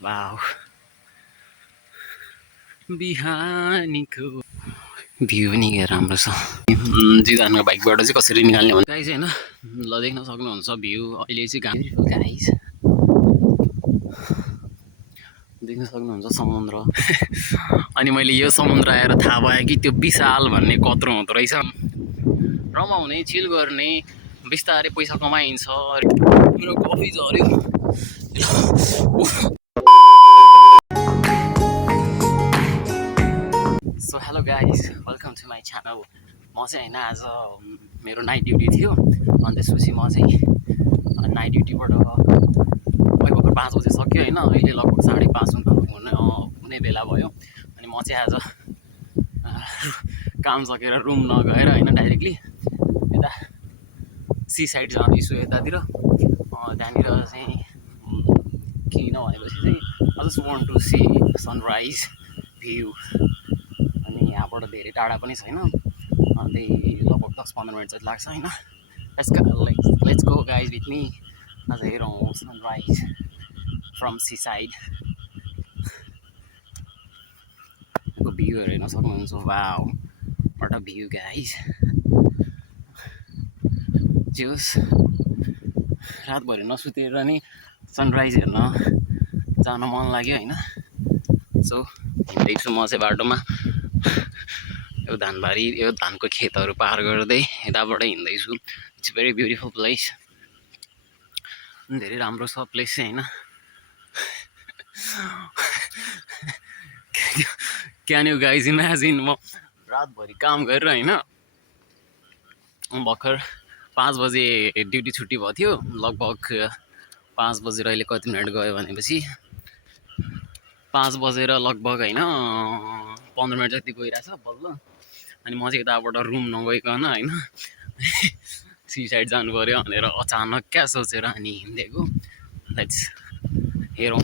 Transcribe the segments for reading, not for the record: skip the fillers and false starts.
Wow बिहानीको view पनि राम्रो छ। जिदानको बाइकबाट चाहिँ कसरी निकाल्ने भने गाइस होइन ल देख्न सक्नुहुन्छ भ्यू अहिले चाहिँ गाइस देख्न सक्नुहुन्छ समुद्र। अनि मैले यो समुद्र आएर थाहा भयो कि त्यो विशाल भन्ने कत्रो हुँदो रहेछ। रमाउने चिल गर्ने बिस्तारै पैसा कमाइन्छ। मेरो कफी झऱ्यो। So hello guys welcome to my channel. म चाहिँ होइन आज मेरो नाइट ड्युटी थियो अनि त्यसपछि म चाहिँ नाइट ड्युटीबाट भर्खर 5 बजे सक्यो होइन। अहिले लगभग 5:30 हुने बेला भयो। अनि म चाहिँ आज काम सकेर रुम नगएर होइन डाइरेक्टली यता सी साइड जाँदैछु यतातिर। त्यहाँनिर चाहिँ किन भनेपछि चाहिँ I just want to see sunrise view. अनि यहाँबाट धेरै टाढा पनि छैन, त्यही लगभग 10-15 मिनट जति लाग्छ होइन। Let's go guys with me. आज हेरौँ सनराइज फ्रम सी साइड को भ्यूहरू हेर्न सक्नुहुन्छ। Wow what a view guys. जोस् रातभरि नसुतेर नै सनराइज हेर्न जान मन लाग्यो होइन। सो हिँड्दैछु म चाहिँ बाटोमा। यो धानबारी यो धानको खेतहरू पार गर्दै यताबाट हिँड्दैछु। It's very beautiful place. धेरै राम्रो छ प्लेस चाहिँ होइन। क्यान यु गाइज इमेजिन म रातभरि काम गरेर होइन भर्खर 5 बजे ड्युटी छुट्टी भएको थियो। लगभग 5 बजेर अहिले कति मिनट गयो भनेपछि 5 बजेर लगभग होइन 15 मिनट जति गइरहेछ बल्ल। अनि म चाहिँ यताबाट रुम नगइकन होइन सी साइड जानु पऱ्यो भनेर अचानक क्या सोचेर अनि हिँडेको। लेट्स हेरौँ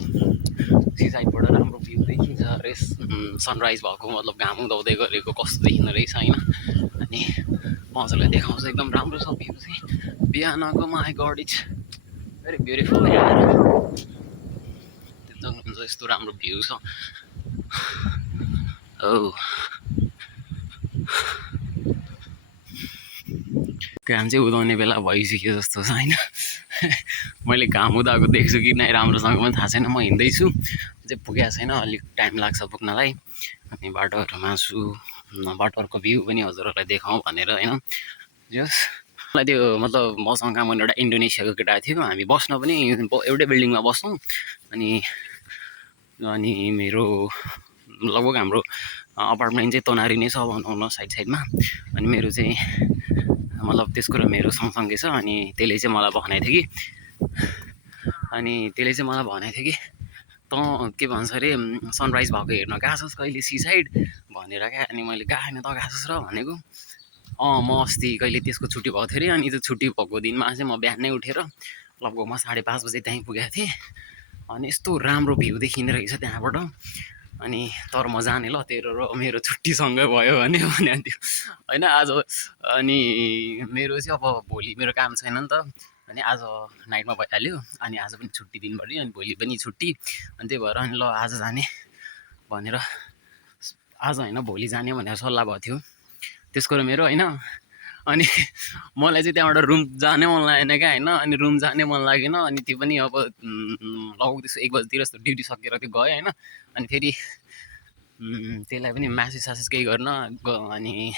सी साइडबाट राम्रो भ्यू देखिन्छ अरे सनराइज भएको मतलब घाम उदाउँदै गरेको कस्तो देखिँदो रहेछ होइन। अनि म हजुरलाई देखाउँछु एकदम राम्रो छ भ्यू चाहिँ बिहानको। My god it's very beautiful यार। देख्नुहुन्छ यस्तो राम्रो भ्यू छ। घाम चाहिँ उदाउने बेला भइसक्यो जस्तो छ होइन। मैले घाम उदाएको देख्छु कि नै राम्रोसँग पनि थाहा छैन। म हिँड्दैछु चाहिँ पुगेको छैन, अलिक टाइम लाग्छ पुग्नलाई। अनि बाटोहरूमा छु, बाटोहरूको भ्यू पनि हजुरहरूलाई देखाउँ भनेर होइन। जस मलाई त्यो मतलब मसँग काम गर्ने एउटा इन्डोनेसियाको केटा थियो। हामी बस्न पनि एउटै बिल्डिङमा बस्छौँ। अनि मेरो लगभग हाम्रो अपार्टमेन्ट चाहिँ तनारी नै छ भनौँ न साइडमा। अनि मेरो चाहिँ मतलब त्यसको र मेरो सँगसँगै छ। अनि त्यसले चाहिँ मलाई भनेको थियो कि तँ के भन्छ अरे सनराइज भएको हेर्न गएको छस् कहिले सी साइड भनेर क्या। अनि मैले गएको छैन, तँ गएको छस् र भनेको। म अस्ति कहिले त्यसको छुट्टी भएको थियो अरे। अनि त्यो छुट्टी भएको दिनमा चाहिँ म बिहानै उठेर लगभग म 5:30 बजे त्यहीँ पुगेको थिएँ। अनि यस्तो राम्रो भ्यू देखिँदो रहेछ त्यहाँबाट। अनि तर म जाने ल तेरो र मेरो छुट्टीसँगै भयो भने भनेको थियो होइन आज। अनि मेरो चाहिँ अब भोलि मेरो काम छैन नि त। अनि आज नाइटमा भइहाल्यो। अनि आज पनि छुट्टी दिनभरि अनि भोलि पनि छुट्टी। अनि त्यही भएर अनि ल आज जाने भनेर आज होइन भोलि जाने भनेर सल्लाह भएको थियो त्यसको र मेरो होइन। अनि मलाई चाहिँ त्यहाँबाट रुम जानै मन लागेन क्या होइन। अनि रुम जानै मन लागेन। अनि त्यो पनि अब लगभग त्यसो 1 बजीतिर जस्तो ड्युटी सकेर त्यो गयो होइन। अनि फेरि त्यसलाई पनि म्यासेज केही गर्न अनि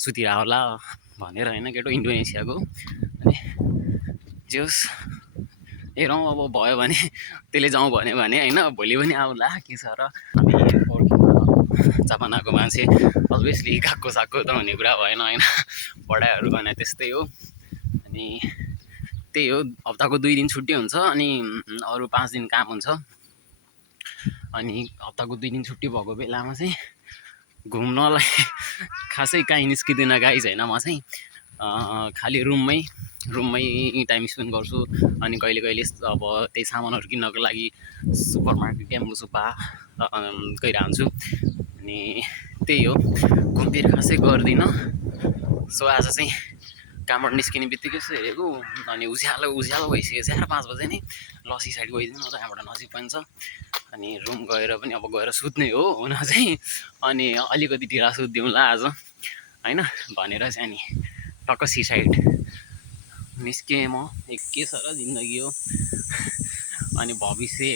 सुतिरह होला भनेर होइन केटो इन्डोनेसियाको। अनि जोस् हेरौँ अब भयो भने त्यसले जाउँ भन्यो भने होइन भोलि पनि आउला के छ र। जापानाको मान्छे अभियसली गएको साको त हुने कुरा भएन होइन। पढाइहरू गर्ने त्यस्तै हो। अनि त्यही हो हप्ताको 2 दिन छुट्टी हुन्छ अनि अरू 5 दिन काम हुन्छ। अनि हप्ताको 2 दिन छुट्टी भएको बेलामा चाहिँ घुम्नलाई खासै काहीँ निस्किँदैन गाइज होइन। म चाहिँ खालि रुममै टाइम स्पेन्ड गर्छु। अनि कहिले अब त्यही सामानहरू किन्नको लागि सुपर मार्केट ग्याम्बो सुब्बा गइरहन्छु। अनि त्यही हो घुमफिर खासै गर्दिनँ। सो आज चाहिँ कामबाट निस्किने बित्तिकै यसो हेरेको अनि उज्यालो उज्यालो भइसक्यो 4-5 बजे नै ल सी साइड गइदिउँ न त यहाँबाट नजिक पनि छ अनि रुम गएर पनि अब गएर सुत्ने हो हुन चाहिँ अनि अलिकति ढिला सुत्दिउँला आज होइन भनेर चाहिँ अनि टक्क सी साइड निस्केँ म के छ र जिन्दगी हो अनि भविष्य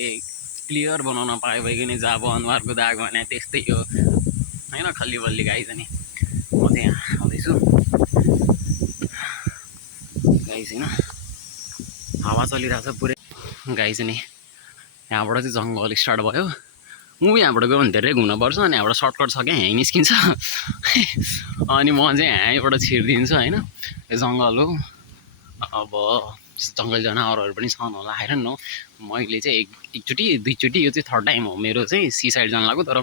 क्लियर बनाउन पायो भने चाहिँ अब अनुहारको दाग भने त्यस्तै हो होइन खल्ली बल्ली गाई चाहिँ म चाहिँ यहाँ आउँदैछु गाई छैन हावा चलिरहेको छ पुरै गाई चाहिँ नि यहाँबाट चाहिँ जङ्गल स्टार्ट भयो यहाँबाट गयो भने धेरै घुम्नुपर्छ अनि यहाँबाट सर्टकट छ क्या यहीँ निस्किन्छ अनि म चाहिँ यहीँबाट छिरिदिन्छु होइन यो जङ्गल हो अब जङ्गल जनावरहरू पनि छन् होला आइरहनु नो मैले चाहिँ एकचोटि दुईचोटि यो चाहिँ थर्ड टाइम हो मेरो चाहिँ सी साइड जान लाग्यो तर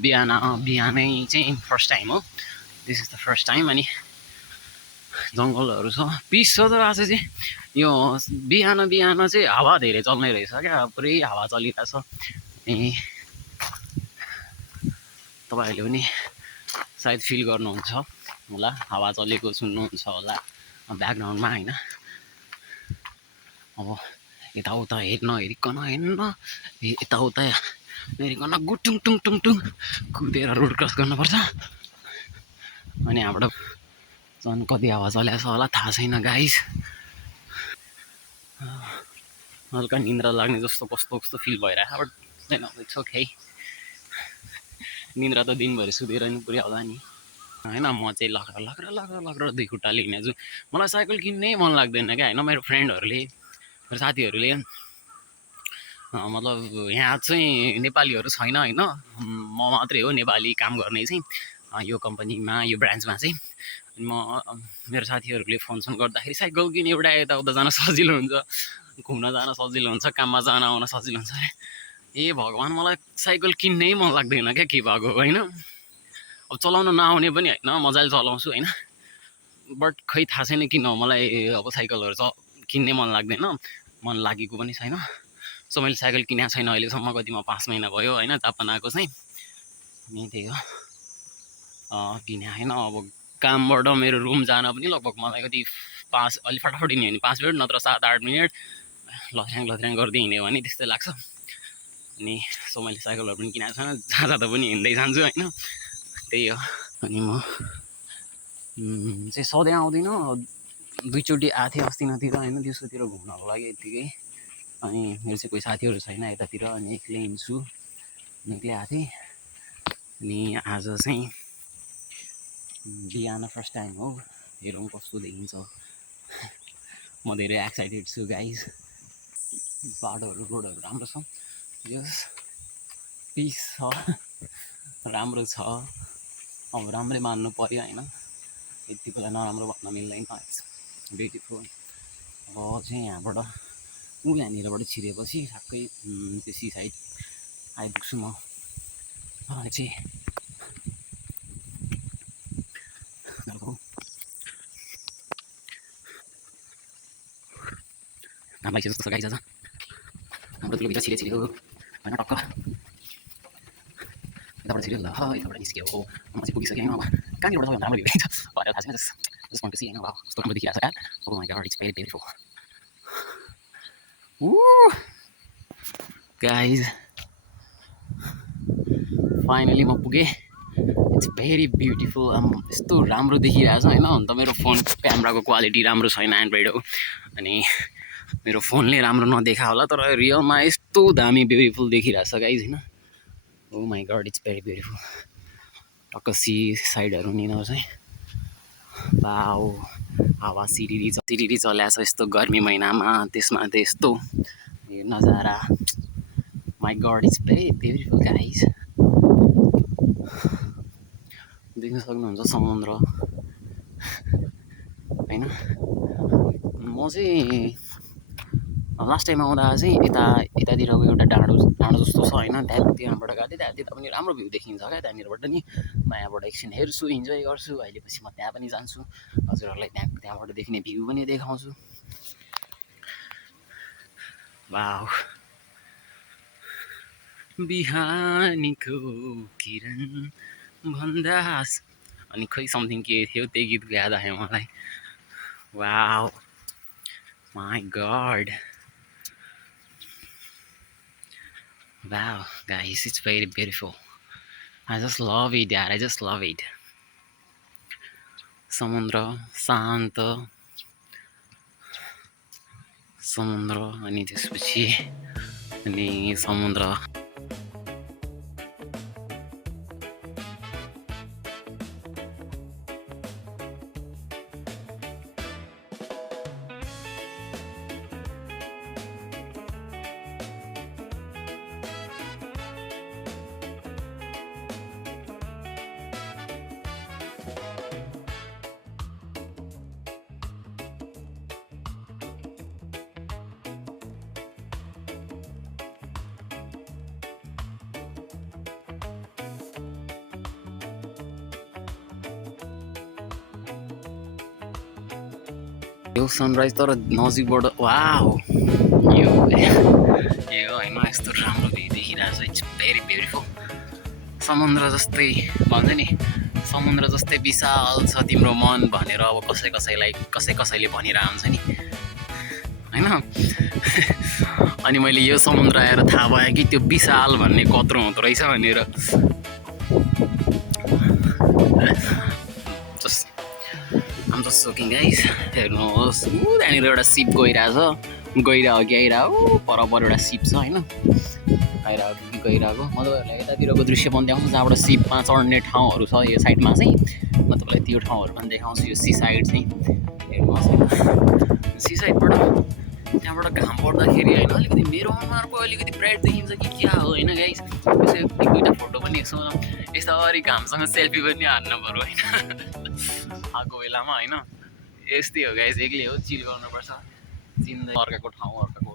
बिहानै चाहिँ फर्स्ट टाइम हो this is the first time अनि जङ्गलहरू छ पिस छ तर आज चाहिँ यो बिहान चाहिँ हावा धेरै चल्ने रहेछ क्या पुरै हावा चलिरहेछ अनि तपाईँहरूले पनि सायद फिल गर्नुहुन्छ होला हावा चलेको सुन्नुहुन्छ होला ब्याकग्राउन्डमा होइन अब यताउता हेरिकन यताउता हेरिकन गुटुङ टुङ टुङ टुङ कुदेर रोड क्रस गर्नुपर्छ अनि यहाँबाट झन् कति हावा चलेको छ होला थाहा छैन गाइस हल्का निन्द्रा लाग्ने जस्तो कस्तो फिल भइरहेको बट छैन इट्स ओके निन्द्रा त दिनभरि सुतेर नि पुऱ्याउला नि होइन म चाहिँ लग्र दुई खुट्टाले हिँडेछु मलाई साइकल किन्नै मन लाग्दैन क्या होइन मेरो फ्रेन्डहरूले मेरो साथीहरूले मतलब यहाँ चाहिँ नेपालीहरू छैन होइन म मात्रै हो नेपाली काम गर्ने चाहिँ यो कम्पनीमा यो ब्रान्चमा चाहिँ म मेरो साथीहरूले फोन गर्दाखेरि साइकल किन एउटा यताउता जान सजिलो हुन्छ घुम्न जान सजिलो हुन्छ काममा जान आउन सजिलो हुन्छ अरे ए भगवान् मलाई साइकल किन्नै मन लाग्दैन क्या के भएको होइन अब चलाउन नआउने पनि होइन मजाले चलाउँछु होइन बट खै थाहा छैन किन मलाई अब साइकलहरू किन्नै मन लाग्दैन मन लागेको पनि छैन सो मैले साइकल किनेको छैन अहिलेसम्म कति म 5 महिना भयो होइन जापान आएको चाहिँ अनि त्यही हो किने होइन अब कामबाट मेरो रुम जान पनि लगभग मलाई कति 5 अलि फटाफट हिँड्यो भने 5 मिनट नत्र 7-8 मिनट लथ्याङ गर्दै हिँड्यो भने त्यस्तै लाग्छ अनि सो मैले साइकलहरू पनि किनेको छैन जहाँ जाँदा पनि हिँड्दै जान्छु होइन त्यही हो अनि म चाहिँ सधैँ आउँदिनँ दुईचोटि आएको थिएँ अस्तितिर होइन दिउँसोतिर घुम्नको लागि यत्तिकै अनि मेरो चाहिँ कोही साथीहरू छैन यतातिर अनि एक्लै हिँड्छु एक्लै आएको थिएँ अनि आज चाहिँ बिहान फर्स्ट टाइम हो हेरौँ कस्तो देखिन्छ म धेरै एक्साइटेड छु गाइज बाटोहरू रोडहरू राम्रो छ यस पिस छ राम्रो छ अब राम्रै मान्नु पऱ्यो होइन यति बेला नराम्रो भन्न मिल्दैन ब्युटिफुल अब चाहिँ यहाँबाट यहाँनिरबाट छिरेपछि ठ्याक्कै त्यो सी साइड आइपुग्छु म चाहिँ घाम जस्तो छ गाई छ हाम्रो ठुलो भित्र छिरेको होइन टक्क यताबाट छिर्यो ल यताबाट निस्क्यो हो म चाहिँ पुगिसकेँ होइन अब कहाँनिरबाट सबैभन्दा राम्रो भ्यू देखिन्छ भनेर थाहा छैन जस्ट वान्ट टु सी होइन अब कस्तो राम्रो देखिरहेको छ यार oh my God it's very beautiful guys finally म पुगेँ इट्स भेरी ब्युटिफुल यस्तो राम्रो देखिरहेको छ होइन अन्त मेरो फोन क्यामेराको क्वालिटी राम्रो छैन एन्ड्रोइड हो अनि मेरो फोनले राम्रो नदेखा होला तर रियलमा यस्तो दामी ब्युटिफुल देखिरहेछ गाइज होइन oh my God it's very beautiful टक्क सी साइडहरू निर चाहिँ वाउ हावा सिरिरी चलेको छ यस्तो गर्मी महिनामा त्यसमा त यस्तो नजारा my God it's very beautiful guys देख्न सक्नुहुन्छ समुद्र होइन म चाहिँ लास्ट टाइम आउँदा चाहिँ यतातिरको एउटा डाँडो जस्तो छ होइन त्यहाँबाट गएको थिएँ त्यता पनि राम्रो भ्यू देखिन्छ क्या त्यहाँनिरबाट नि म यहाँबाट एकछिन हेर्छु इन्जोय गर्छु अहिलेपछि म त्यहाँ पनि जान्छु हजुरहरूलाई त्यहाँबाट देखिने भ्यू पनि देखाउँछु वाउ बिहानीको किरण भन्दा अनि खै समथिङ के थियो त्यही गीत याद आयो मलाई Wow, my God. Wow, guys, it's very beautiful. I just love it, यार. I just love it. समुद्र शान्त समुद्र अनि त्यसपछि अनि समुद्र यो सनराइज तर नजिकबाट वाउ यो होइन यस्तो राम्रो भ्यू देखिरहेको छ इट्स भेरी ब्युटिफुल समुद्र जस्तै भन्छ नि समुद्र जस्तै विशाल छ तिम्रो मन भनेर अब कसैले भनिरहेको हुन्छ नि होइन अनि मैले यो समुद्र आएर थाहा भयो कि त्यो विशाल भन्ने कत्रो हुँदो रहेछ भनेर I'm just soaking guys. हेर्नुहोस् त्यहाँनिर एउटा सिप गइरहेको कि आइरहेको पर एउटा सिप छ होइन आइरहेको कि गइरहेको म तपाईँहरूलाई यतातिरको दृश्य पनि देखाउँछु जहाँबाट सिपमा चढ्ने ठाउँहरू छ यो साइडमा चाहिँ म तपाईँलाई त्यो ठाउँहरू पनि देखाउँछु यो सी साइड चाहिँ हेर्नुहोस् होइन सी साइडबाट त्यहाँबाट घाम पर्दाखेरि होइन अलिकति मेरो अनुहारको अलिकति ब्राइट देखिन्छ कि क्या हो होइन गाइस यसो एक दुईवटा फोटो पनि यसो यस्तरी घामसँग सेल्फी पनि हान्नु पऱ्यो होइन आएको बेलामा होइन यस्तै हो गाइस एक्लै हो चिल गर्नुपर्छ चिन्दै अर्काको ठाउँ अर्काको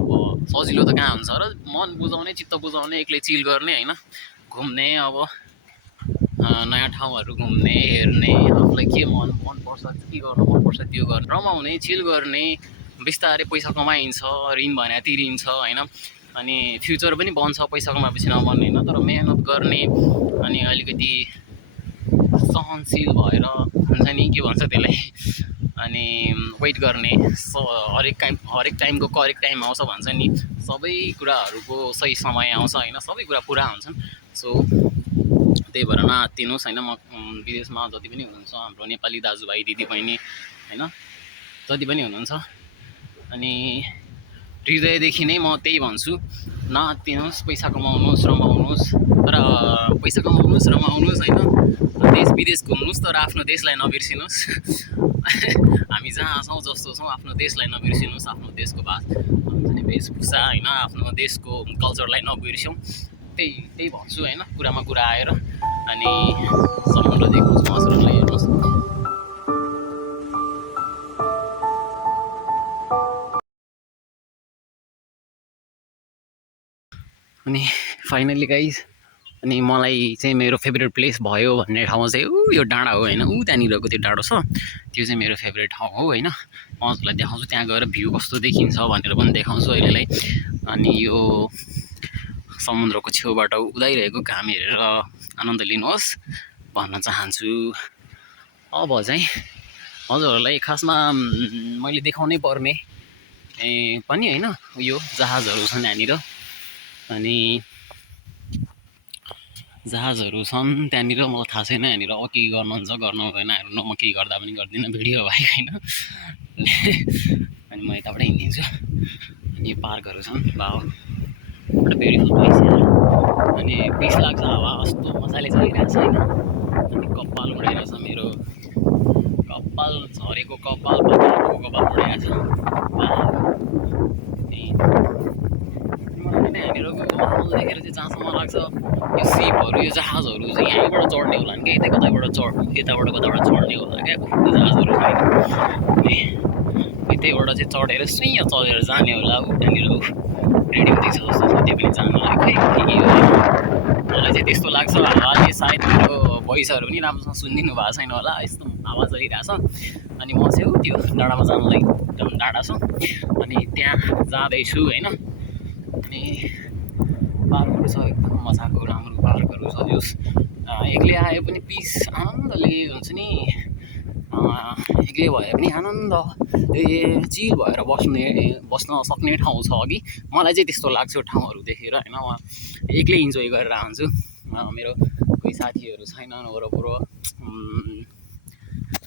अब सजिलो त कहाँ हुन्छ र मन बुझाउने चित्त बुझाउने एक्लै चिल गर्ने होइन घुम्ने अब नयाँ ठाउँहरू घुम्ने हेर्ने आफूलाई के मनपर्छ के गर्नु मनपर्छ त्यो गर्ने रमाउने चिल गर्ने बिस्तारै पैसा कमाइन्छ ऋण भने तिरिन्छ होइन अनि फ्युचर पनि बन्छ पैसा कमाएपछि नभन्ने होइन तर मेहनत गर्ने अनि अलिकति सहनशील भएर हुन्छ नि के भन्छ त्यसलाई अनि वेट गर्ने हरेक टाइमको करेक्ट टाइम आउँछ भन्छ नि सबै कुराहरूको सही समय आउँछ होइन सबै कुरा पुरा हुन्छन् सो त्यही भएर नआत्तिनुहोस् होइन म विदेशमा जति पनि हुनुहुन्छ हाम्रो नेपाली दाजुभाइ दिदीबहिनी होइन जति पनि हुनुहुन्छ अनि हृदयदेखि नै म त्यही भन्छु नआत्तिनुहोस् पैसा कमाउनुहोस् रमाउनुहोस् तर पैसा कमाउनुहोस् रमाउनुहोस् होइन देश विदेश घुम्नुहोस् तर आफ्नो देशलाई नबिर्सिनुहोस् हामी जहाँ छौँ जस्तो छौँ आफ्नो देशलाई नबिर्सिनुहोस् आफ्नो देशको हुन्छ नि वेशभूषा होइन आफ्नो देशको कल्चरलाई नबिर्स्यौँ त्यही भन्छु होइन कुरामा कुरा आएर अनि समुद्र देख्नुहोस् मसरुमलाई हेर्नुहोस् अनि फाइनल्ली गाइज अनि मलाई चाहिँ मेरो फेभरेट प्लेस भयो भन्ने ठाउँ चाहिँ यो डाँडा हो होइन त्यहाँनिरको त्यो डाँडो छ त्यो चाहिँ मेरो फेभरेट ठाउँ हो होइन म हजुरलाई देखाउँछु त्यहाँ गएर भ्यू कस्तो देखिन्छ भनेर पनि देखाउँछु अहिलेलाई अनि यो समुद्रको छेउबाट उदाइरहेको घाम हेरेर आनन्द लिनुहोस् भन्न चाहन्छु अब चाहिँ हजुरहरूलाई खासमा मैले देखाउनै पर्ने पनि होइन यो जहाजहरू छन् यहाँनिर अनि जहाजहरू छन् त्यहाँनिर मलाई थाहा छैन यहाँनिर अब केही गर्नुहुन्छ गर्नु हुँदैन हेर्नु म केही गर्दा पनि गर्दिनँ भिडियो बाहेक होइन अनि म यताबाट हिँडिदिन्छु अनि यो पार्कहरू छन् भाउ एउटा ब्युटिफुल प्लेस अनि पिस लाग्छ हावा कस्तो मजाले चलिरहेको छ होइन अनि कपाल उडाइरहेछ मेरो कपाल झरेको कपाल कपाल उडाइरहेछ यहाँनिरको माहौल देखेर चाहिँ जहाँसम्म लाग्छ यो सिपहरू यो जहाजहरू चाहिँ यहीँबाट चढ्ने होला नि क्या यताबाट कताबाट चढ्ने होला क्या त्यो जहाजहरू अनि त्यहीबाट चाहिँ चढेर सुइँ चढेर जाने होला त्यहाँनिर रेडी हुँदैछ जस्तो छ त्यो पनि जानुलाई खै के हो मलाई चाहिँ त्यस्तो लाग्छ हावाले सायद मेरो भोइसहरू पनि राम्रोसँग सुनिदिनु भएको छैन होला यस्तो आवाज आइरहेछ अनि म चाहिँ त्यो डाँडामा जानलाई एकदम डाँडा छ अनि त्यहाँ जाँदैछु होइन अनि पार्कहरू छ एकदम मजाको राम्रो पार्कहरू छ जस एक्लै आए पनि पिस आनन्दले हुन्छ नि एक्लै भए पनि आनन्द चिल भएर बस्न सक्ने ठाउँ छ कि मलाई चाहिँ त्यस्तो लाग्छ ठाउँहरू देखेर होइन। म एक्लै इन्जोय गरेर आउँछु। मेरो कोही साथीहरू छैनन् वरपर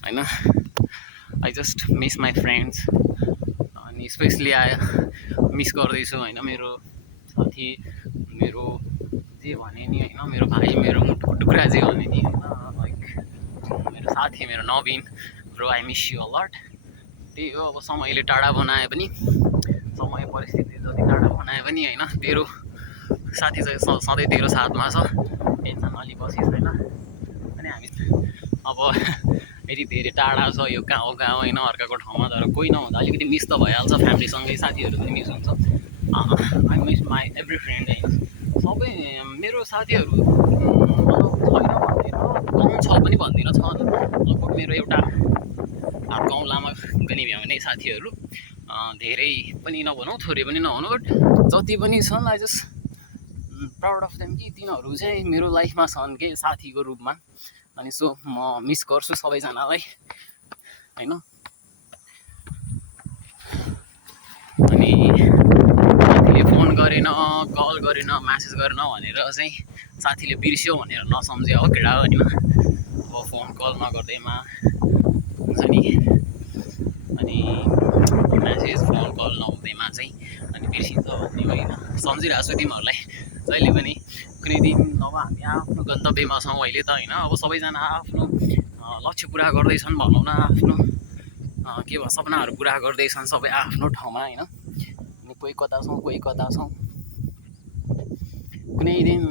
होइन। I just miss my friends अनि स्पेसली मिस गर्दैछु होइन मेरो साथी, मेरो जे भने नि होइन, मेरो भाइ, मेरो मुटुको टुक्रा जे भने नि होइन, लाइक मेरो साथी, मेरो Naveen bro, I miss you a lot. त्यही हो, अब समयले टाढा बनाए पनि, समय परिस्थिति जति टाढा बनाए पनि होइन, तेरो साथी चाहिँ सधैँ तेरो साथमा छ, टेन्सन अलि बसिस होइन। अनि हामी अब यति धेरै टाढा छ यो गाउँ होइन, अर्काको ठाउँमा, तर कोही नहुँदा अलिकति मिस त भइहाल्छ। फ्यामिलीसँगै साथीहरू पनि मिस हुन्छ। I miss my every friend होइन। सबै मेरो साथीहरू छैन भन्दिनँ, कम छ पनि भन्दिनँ, छ लगभग मेरो एउटा हात गाउँलामा गनी भ्याउने साथीहरू, धेरै पनि नभनौँ थोरै पनि नभनौँ, बट जति पनि छन् I just proud of them कि तिनीहरू चाहिँ मेरो लाइफमा छन् कि साथीको रूपमा। अनि सो म मिस गर्छु सबैजनालाई होइन। अनि साथीले फोन गरेन, कल गरेन, म्यासेज गरेन भनेर चाहिँ साथीले बिर्स्यो भनेर नसम्झ्यो हो केटा होइन। अब फोन कल नगर्दैमा हुन्छ नि, अनि म्यासेज फोन कल नहुँदैमा चाहिँ अनि बिर्सिन्छ भन्ने होइन। सम्झिरहेको छु तिमीहरूलाई जहिले पनि। कुनै दिन अब हामी आफ्नो गन्तव्यमा छौँ अहिले त होइन, अब सबैजना आफ्नो लक्ष्य पुरा गर्दैछन् भनौँ न, आफ्नो के भन्छ सपनाहरू पुरा गर्दैछन् सबै आफ्नो ठाउँमा होइन। अनि कोही कता छौँ, कोही कता छौँ। कुनै दिन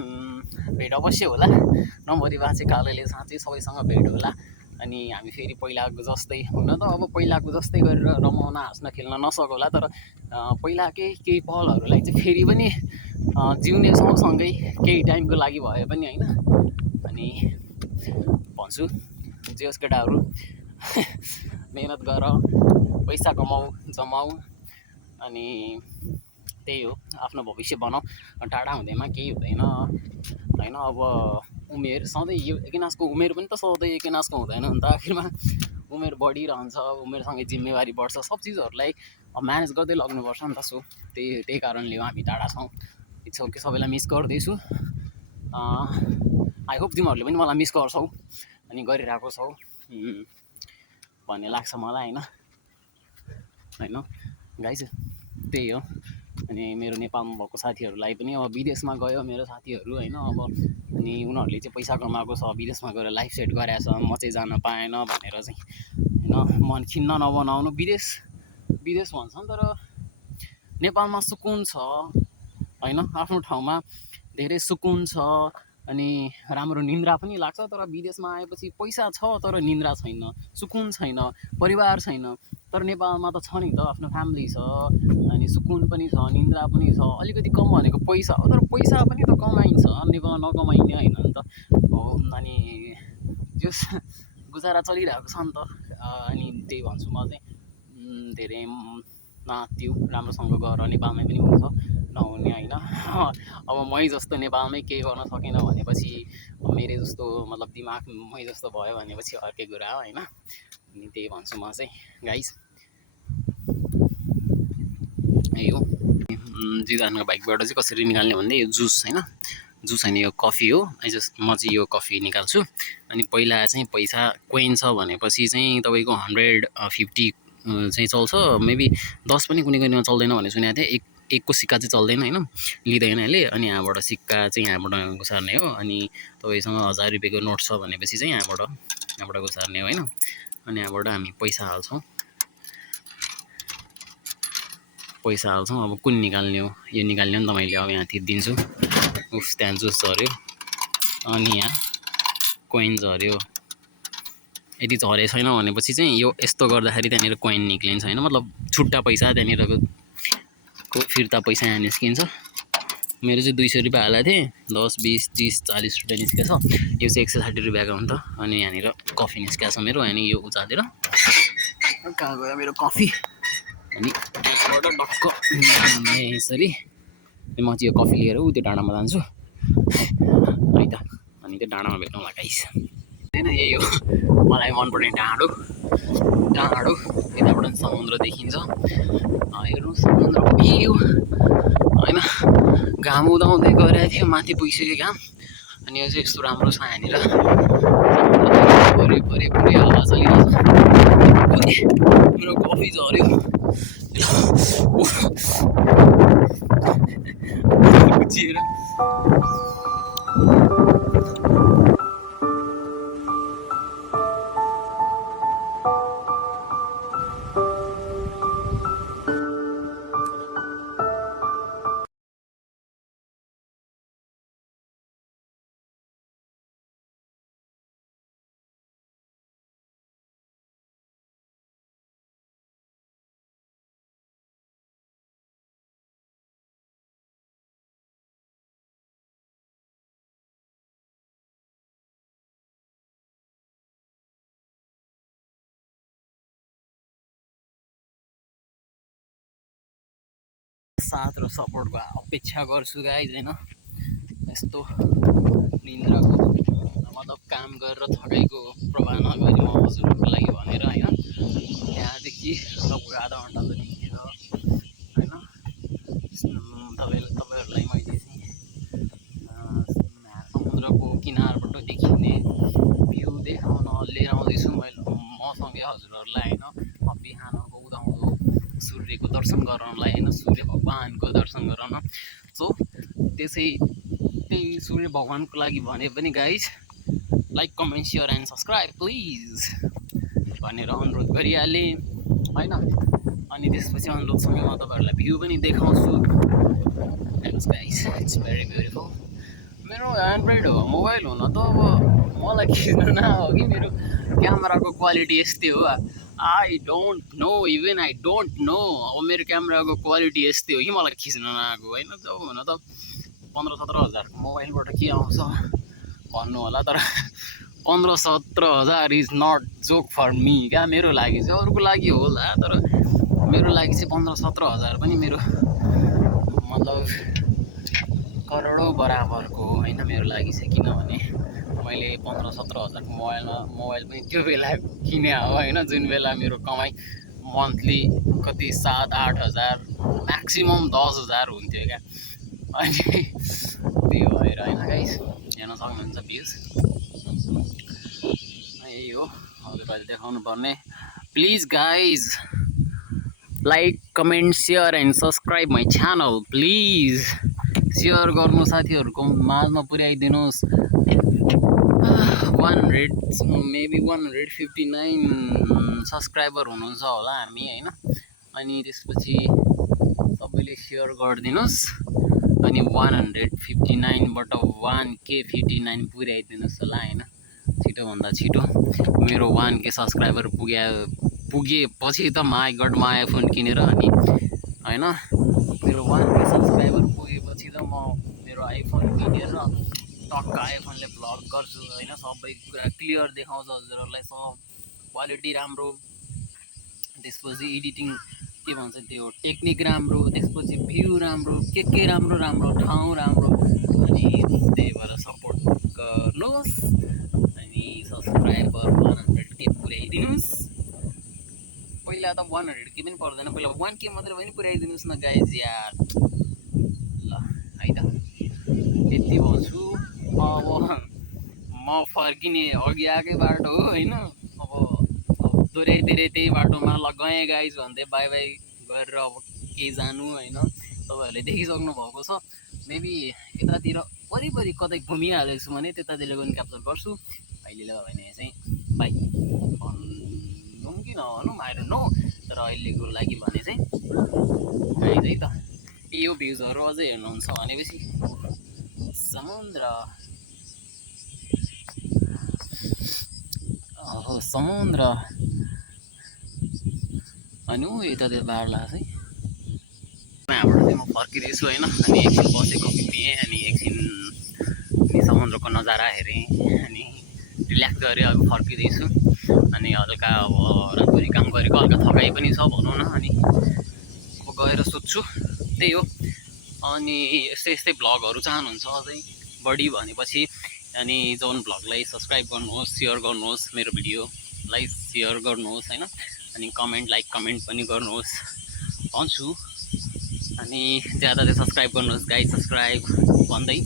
भेट अवश्य होला, नमरी बाँचे कालले साँच्चै सबैसँग भेट होला। अनि हामी फेरि पहिलाको जस्तै, हुन त अब पहिलाको जस्तै गरेर रमाउन, हाँस्न, खेल्न नसकौँला, तर पहिलाकै केही पलहरूलाई चाहिँ फेरि पनि जिउने सँगसँगै केही टाइमको लागि भए पनि होइन। अनि भन्छु जे होस् केटाहरू, मेहनत गर, पैसा कमाऊ, जमाऊ, अनि त्यही हो, आफ्नो भविष्य बनाऊ। टाढा हुँदैमा केही हुँदैन होइन। अब उमेर सधैँ एकनासको उमेर पनि त सधैँ एकनासको हुँदैन नि त, आखिरमा उमेर बढिरहन्छ, उमेरसँगै जिम्मेवारी बढ्छ, सब चिजहरूलाई म्यानेज गर्दै लग्नुपर्छ नि त। सो त्यही कारणले हो हामी टाढा छौँ। इट्स ओके, सबैलाई मिस गर्दैछु। आई होप तिमीहरूले पनि मलाई मिस गर्छौ अनि गरिरहेको छौ भन्ने लाग्छ मलाई होइन गाइज, त्यही हो। अनि मेरो नेपालमा भएको साथीहरूलाई पनि अब विदेशमा गयो मेरो साथीहरू होइन, अब अनि उनीहरूले चाहिँ पैसा कमाएको छ, विदेशमा गएर लाइफ सेट गरेको छ, म चाहिँ जान पाएन भनेर चाहिँ होइन मन खिन्न नबनाउनु। विदेश भन्छन् तर नेपालमा सुकुन छ होइन, आफ्नो ठाउँमा धेरै सुकुन छ अनि राम्रो निन्द्रा पनि लाग्छ। तर विदेशमा आएपछि पैसा छ तर निन्द्रा छैन, सुकुन छैन, परिवार छैन। तर नेपालमा त छ नि त, आफ्नो फ्यामिली छ अनि सुकुन पनि छ, निन्द्रा पनि छ। अलिकति कम भनेको पैसा हो, तर पैसा पनि त कमाइन्छ, नेपालमा नकमाइने होइन नि त हो। अनि जस गुजारा चलिरहेको छ नि त। अनि त्यही भन्छु म चाहिँ, धेरै नाच्यो राम्रोसँग गर, नेपालमै पनि हुन्छ नहुने होइन। अब मै जस्तो नेपालमै केही गर्न सकेन भनेपछि, मेरो जस्तो मतलब दिमाग मै जस्तो भयो भनेपछि अर्कै कुरा हो होइन। अनि त्यही भन्छु म चाहिँ गाइस, यही हो। जिदानको बाइकबाट चाहिँ कसरी निकाल्ने भन्दै, यो जुस होइन, जुस होइन यो कफी हो। म चाहिँ यो कफी निकाल्छु। अनि पहिला चाहिँ पैसा कोइन छ भनेपछि चाहिँ तपाईँको 150 चाहिँ चल्छ, मेबी 10 पनि कुनै कुनैमा चल्दैन भन्ने सुनेको थिएँ। एकको सिक्का चाहिँ चल्दैन होइन, लिँदैन यसले। अनि यहाँबाट सिक्का चाहिँ यहाँबाट गुसार्ने हो। अनि तपाईँसँग 1000 रुपियाँको नोट छ भनेपछि चाहिँ यहाँबाट गुसार्ने हो होइन। अनि यहाँबाट हामी पैसा हाल्छौँ। अब कुन निकाल्ने हो, यो निकाल्ने हो नि त मैले, अब यहाँ थिचिदिन्छु। उफ, त्यहाँ जुस झऱ्यो अनि यहाँ कोइन झऱ्यो। यदि झरेको छैन भनेपछि चाहिँ यो यस्तो गर्दाखेरि त्यहाँनिर कोइन निक्लिन्छ होइन, मतलब छुट्टा पैसा त्यहाँनिरको फिर्ता पैसा यहाँ निस्किन्छ। मेरो चाहिँ 200 रुपियाँ हालेको थिएँ, 10, 20, 30, 40 रुपियाँ निस्केछ। यो चाहिँ 160 रुपियाँको हो नि त। अनि यहाँनिर कफी निस्केको छ मेरो। अनि यो उचालेर कहाँ गयो मेरो कफी। अनि यहाँबाट डक्क यसरी म चाहिँ यो कफी लिएर त्यो डाँडामा जान्छु है त। अनि त्यो डाँडामा भेटौँला गाइस। होइन यही हो मलाई मनपर्ने डाँडो डाँडो यताबाट पनि समुद्र देखिन्छ हेर्नु समुद्रको भ्यू होइन घाम उदाउँदै गइरहेको थियो माथि पुगिसक्यो घाम अनि यो चाहिँ यस्तो राम्रो छ यहाँनिर पुरै हावा चलिरहेछ मेरो कफी झऱ्यो उचिएर साथ र सपोर्टको अपेक्षा गर्छु गाइज होइन यस्तो निन्द्राको मतलब काम गरेर थकाइको प्रभाव नगरी म हजुरहरूको लागि भनेर होइन त्यहाँदेखि लगभग आधा घन्टा जति हिँडेर होइन तपाईँहरूलाई मैले चाहिँ समुद्रको किनारबाट देखिने भ्यू देखाउन लिएर आउँदैछु मसँगै हजुरहरूलाई होइन बिहानको उदाउँदो सूर्यको दर्शन गराउनलाई होइन सूर्य भगवानको दर्शन गराउन सो त्यही सूर्य भगवानको लागि भने पनि guys like comment share and subscribe please भनेर अनुरोध गरिहालेँ होइन अनि त्यसपछि अनुरोधसँगै म तपाईँहरूलाई भ्यू पनि देखाउँछु गाइज इट्स भेरी ब्युटिफुल मेरो एन्ड्रोइड हो मोबाइल हुन त अब मलाई खिच्न नआयो कि मेरो क्यामेराको क्वालिटी यस्तै हो आई डोन्ट नो अब मेरो क्यामेराको क्वालिटी यस्तै हो कि मलाई खिच्न नआएको होइन जब हुन त 15-17 हजारको मोबाइलबाट के आउँछ भन्नु होला तर 15-17 हजार is not joke for me क्या मेरो लागि चाहिँ अरूको लागि होला तर मेरो लागि चाहिँ 15-17 हजार पनि मेरो मतलब करोडौँ बराबरको होइन मेरो लागि चाहिँ किनभने मैले 15-17 हजारको मोबाइल पनि त्यो बेला किने हो होइन जुन बेला मेरो कमाइ मन्थली कति 7-8 हजार म्याक्सिमम् 10 हजार हुन्थ्यो क्या अनि त्यो भएर होइन गाइस हेर्न सक्नुहुन्छ भ्युज यही हो हजुरहरूले देखाउनु पर्ने please guys like comment share and subscribe my channel please share गर्नु साथीहरूको माझमा पुर्याइदिनुहोस् 159 सब्सक्राइबर हुनुहुन्छ होला हामी होइन अनि त्यसपछि सबैले सेयर गरिदिनुहोस् अनि 159बाट 1K59 पुर्याइदिनुहोस् होला होइन छिटोभन्दा छिटो मेरो 1K सब्सक्राइबर पुगेपछि त माई गड म आइफोन किनेर अनि होइन मेरो 1K सब्सक्राइबर पुगेपछि त म मेरो आइफोन किनेर टक्क आइफोनले भ्लग गर्छु होइन सबै कुरा क्लियर देखाउँछ हजुरहरूलाई सब क्वालिटी राम्रो त्यसपछि एडिटिङ के भन्छ त्यो टेक्निक राम्रो त्यसपछि भ्यू राम्रो के राम्रो ठाउँ राम्रो अनि त्यही भएर सपोर्ट गर्नुहोस् अनि सब्सक्राइबर 100K पुर्याइदिनुहोस् पहिला त 100K पनि पर्दैन पहिला 1K मात्रै पनि पुर्याइदिनुहोस् न गाइज यार ल है त यति भन्छु अब म फर्किने अघि आएकै बाटो हो होइन अब दोहोऱ्याइ त्यही बाटोमा ल गएँ गाइज भन्दै बाई गरेर अब केही जानु होइन तपाईँहरूले देखिसक्नु भएको छ मेबी यतातिर वरिपरि कतै घुमिहालेको छु भने त्यतातिर पनि क्याप्चर गर्छु अहिलेलाई भने चाहिँ बाई भनौँ कि नभनौँ आई डोन्ट नो तर अहिलेको लागि भने चाहिँ गाइज है त यो भ्युजहरू अझै हेर्नुहुन्छ भनेपछि समुद्र अनि यतातिर बाढ्ला चाहिँ यहाँबाट चाहिँ म फर्किँदैछु होइन अनि एकछिन बसेँ कफी पिएँ अनि एकछिन समुद्रको नजारा हेरेँ अनि रिल्याक्स गरेँ अब फर्किँदैछु अनि हल्का अब रातभरि काम गरेको हल्का थकाइ पनि छ भनौँ न अनि अब गएर सुत्छु त्यही हो अनि यस्तै भ्लगहरू चाहनुहुन्छ अझै बढी भनेपछि अनि जोन भ्लगलाई सब्सक्राइब गर्नुहोस्, सेयर गर्नुहोस्, मेरो भिडियोलाई सेयर गर्नुहोस् हैन, अनि लाइक कमेन्ट पनि गर्नुहोस् भन्छु। अनि ज्यादा चाहिँ सब्सक्राइब गर्नुहोस् गाइस, सब्सक्राइब भन्दै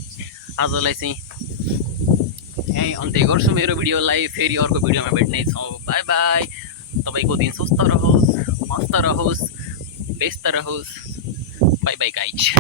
आजलाई चाहिँ यहीँ अन्त्य गर्छु मेरो भिडियोलाई। फेरि अर्को भिडियोमा भेट्ने छौँ। By by. तपाईँको दिन स्वस्थ रहोस्, मस्त रहोस्, व्यस्त रहोस्। By by guys.